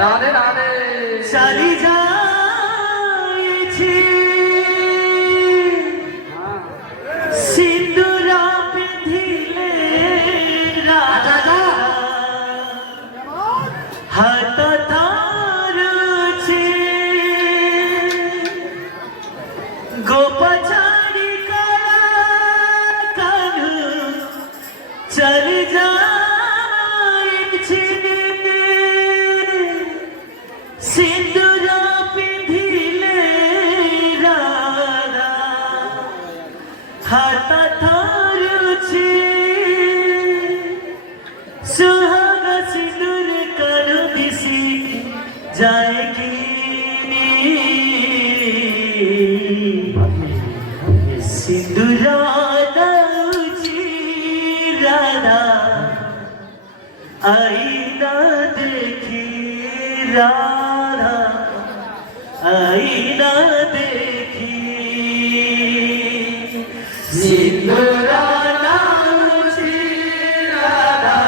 राधे राधे चली जाएगी सिंदूरा पिंधिले राधा हाथ थारुची गोपचारी कला कानू चली जाएगी सिंदूरा पिंधिले राधा हाथ थारुची सुहाग सिंदूर करू दिसी जाएगी सिंदूरा दाऊची राधा आईना देखी राधा आईना देखी सिंदूरा दाऊची राधा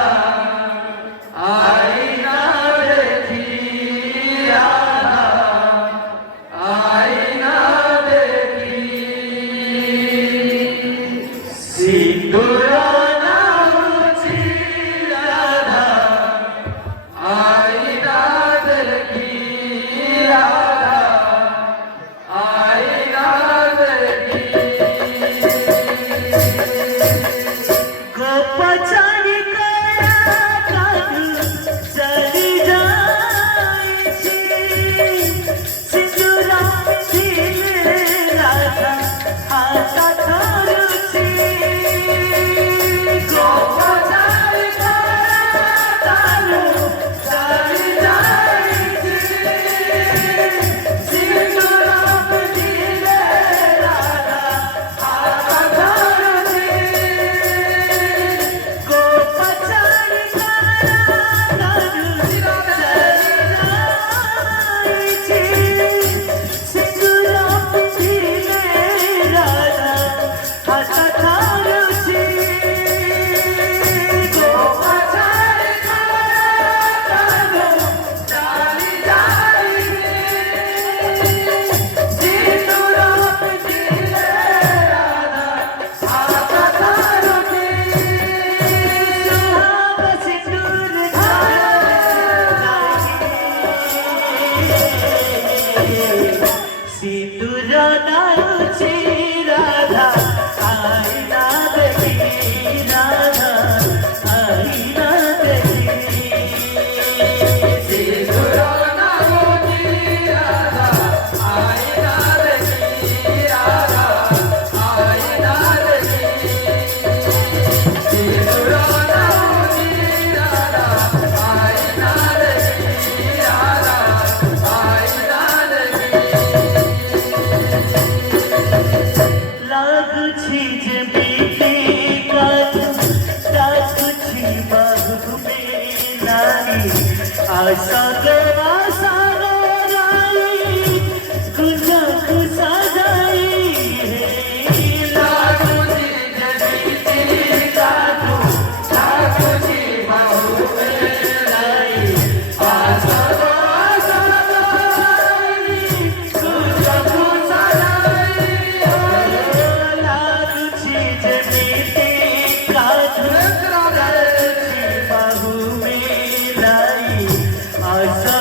आईना देखी राधा आईना देखी सिंदूरा दाऊची राधा आईना देखी राधा आईना देखी गोपचारी कला कानू चली जाएगी सिंदूरा पिंधिले राधा हाथ थारुची गोपचारी कला कानू चली जाएगी सिंदूरा पिंधिले राधा हाथ थारुची गोपचारी कला कानू चली जाएगी सिंदूरा पिंधिले राधा हाथ थारुची गोपचारी कला कानू चली जाएगी सिंदूरा पिंधिले राधा हाथ थारुची सुहाग सिंदूर सिंदूरा दाऊची राधा आईना देखी राधा आईना देखी सिंदूरा दाऊची राधा आईना देखी राधा आईना देखी सिंदूरा दाऊची राधा आईना देखी राधा आईना देखी लागुची जे बीती काजू टाकुची बाहुमे नारी आशा गवा सागराई गुंजा खुसा जाई लागुची जगीची काजू टाकुची बाहुमे नाई आशा गवा सागराई गुंजा खुसा जाई लागुची जे बीती काजू टाकुची बाहुमे नारी आशा